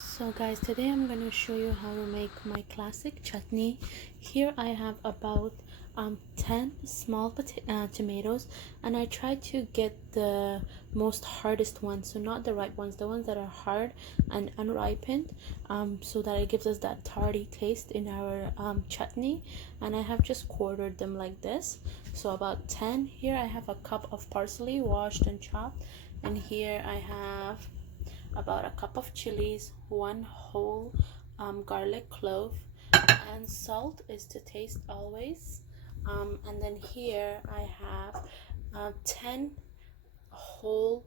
So guys, today I'm going to show you how to make my classic chutney. Here I have about 10 small tomatoes, and I tried to get the most hardest ones, so not the ripe ones, the ones that are hard and unripened, so that it gives us that tarty taste in our chutney. And I have just quartered them like this, so about 10. Here I have a cup of parsley washed and chopped, and here I have about a cup of chilies, one whole garlic clove, and salt is to taste always. And then here I have 10 whole,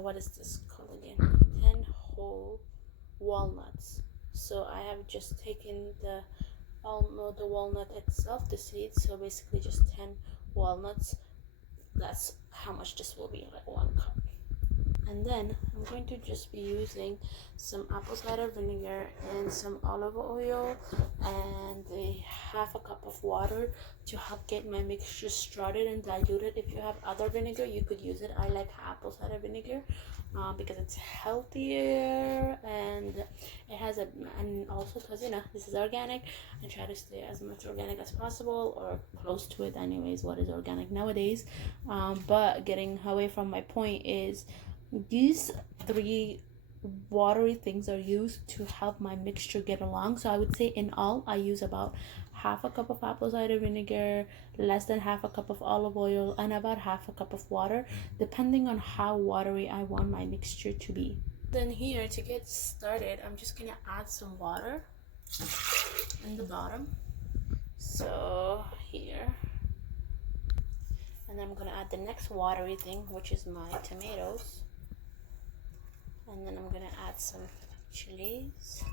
what is this called again? 10 whole walnuts. So I have just taken the walnut itself, the seeds, so basically just 10 walnuts. That's how much this will be, like 1 cup. And then I'm going to just be using some apple cider vinegar and some olive oil and half a cup of water to help get my mixture started and diluted. If you have other vinegar, you could use it. I like apple cider vinegar because it's healthier and it has and also because this is organic. I try to stay as much organic as possible, or close to it anyways, what is organic nowadays. But getting away from my point is, these three watery things are used to help my mixture get along. So I would say in all I use about half a cup of apple cider vinegar, less than half a cup of olive oil, and about half a cup of water, depending on how watery I want my mixture to be. Then here, to get started, I'm just gonna add some water in the bottom, so here, and then I'm gonna add the next watery thing, which is my tomatoes. And then I'm gonna add some chilies,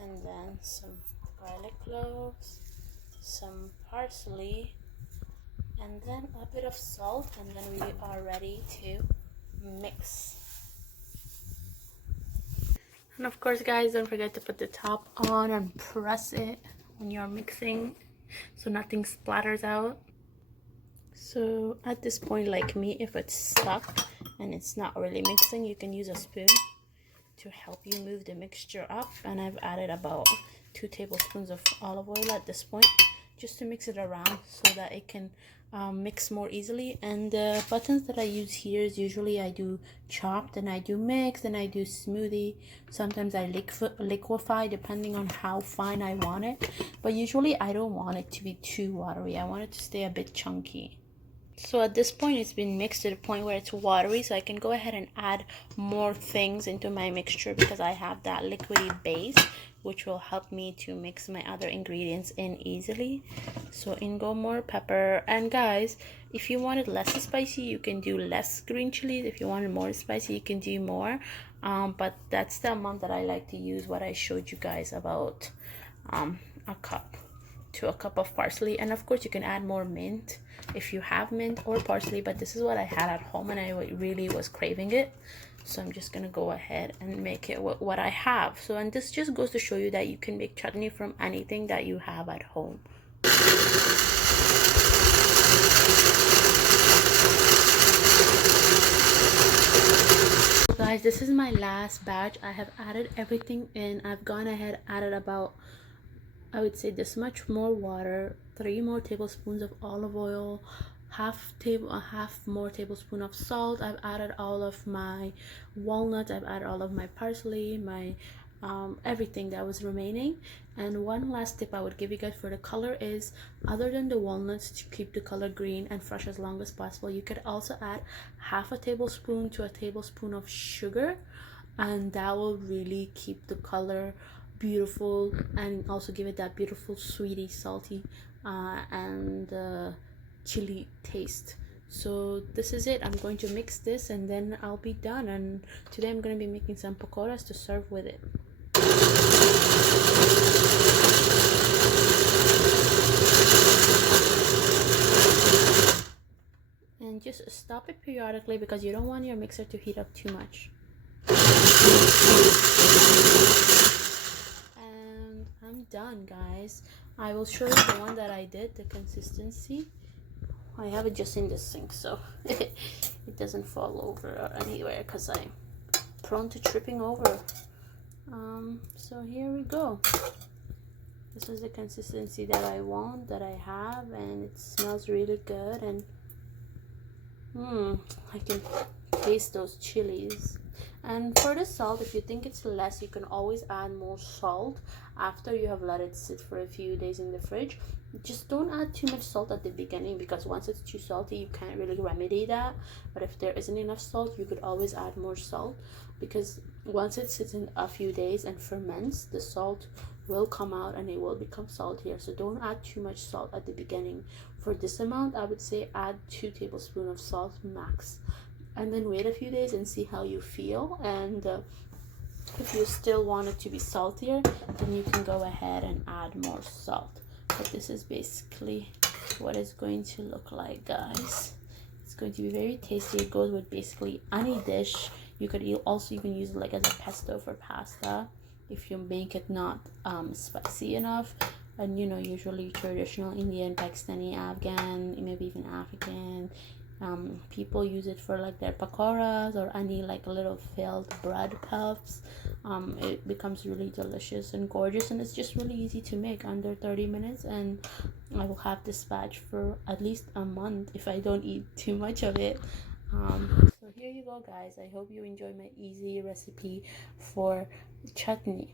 and then some garlic cloves, some parsley, and then a bit of salt, and then we are ready to mix. And of course guys, don't forget to put the top on and press it when you're mixing so nothing splatters out. So at this point, like me, if it's stuck and it's not really mixing, you can use a spoon to help you move the mixture up. And I've added about 2 tablespoons of olive oil at this point, just to mix it around so that it can mix more easily. And the buttons that I use here is usually I do chopped, and I do mixed, and I do smoothie. Sometimes I liquefy depending on how fine I want it, but usually I don't want it to be too watery. I want it to stay a bit chunky. So at this point, it's been mixed to the point where it's watery, so I can go ahead and add more things into my mixture because I have that liquidy base, which will help me to mix my other ingredients in easily. So in go more pepper. And guys, if you wanted less spicy, you can do less green chilies. If you wanted more spicy, you can do more. But that's the amount that I like to use, what I showed you guys, about a cup to a cup of parsley. And of course you can add more mint if you have mint or parsley, but this is what I had at home and I really was craving it, so I'm just gonna go ahead and make it what I have. So, and this just goes to show you that you can make chutney from anything that you have at home. Guys, this is my last batch. I have added everything in. I've gone ahead, added about, I would say, this much more water, 3 more tablespoons of olive oil, half more tablespoon of salt. I've added all of my walnuts, I've added all of my parsley, my everything that was remaining. And one last tip I would give you guys for the color is, other than the walnuts, to keep the color green and fresh as long as possible, you could also add half a tablespoon to a tablespoon of sugar, and that will really keep the color beautiful and also give it that beautiful sweety, salty and chili taste. So this is it. I'm going to mix this and then I'll be done. And today I'm going to be making some pakoras to serve with it. And just stop it periodically because you don't want your mixer to heat up too much. And I'm done, guys. I will show you the one that I did, the consistency. I have it just in the sink so it doesn't fall over or anywhere because I'm prone to tripping over. So here we go. This is the consistency that I want, that I have, and it smells really good. And I can taste those chilies. And for the salt, if you think it's less, you can always add more salt after you have let it sit for a few days in the fridge. Just don't add too much salt at the beginning, because once it's too salty, you can't really remedy that. But if there isn't enough salt, you could always add more salt, because once it sits in a few days and ferments, the salt will come out and it will become saltier. So don't add too much salt at the beginning. For this amount, I would say add 2 tablespoons of salt max, and then wait a few days and see how you feel. And if you still want it to be saltier, then you can go ahead and add more salt. But this is basically what it's going to look like, guys. It's going to be very tasty. It goes with basically any dish. You could also even use it like as a pesto for pasta if you make it not spicy enough. And you know, usually traditional Indian, Pakistani, Afghan, maybe even African, people use it for like their pakoras or any like little filled bread puffs. It becomes really delicious and gorgeous, and it's just really easy to make, under 30 minutes, and I will have this batch for at least a month if I don't eat too much of it. So here you go, guys. I hope you enjoy my easy recipe for chutney.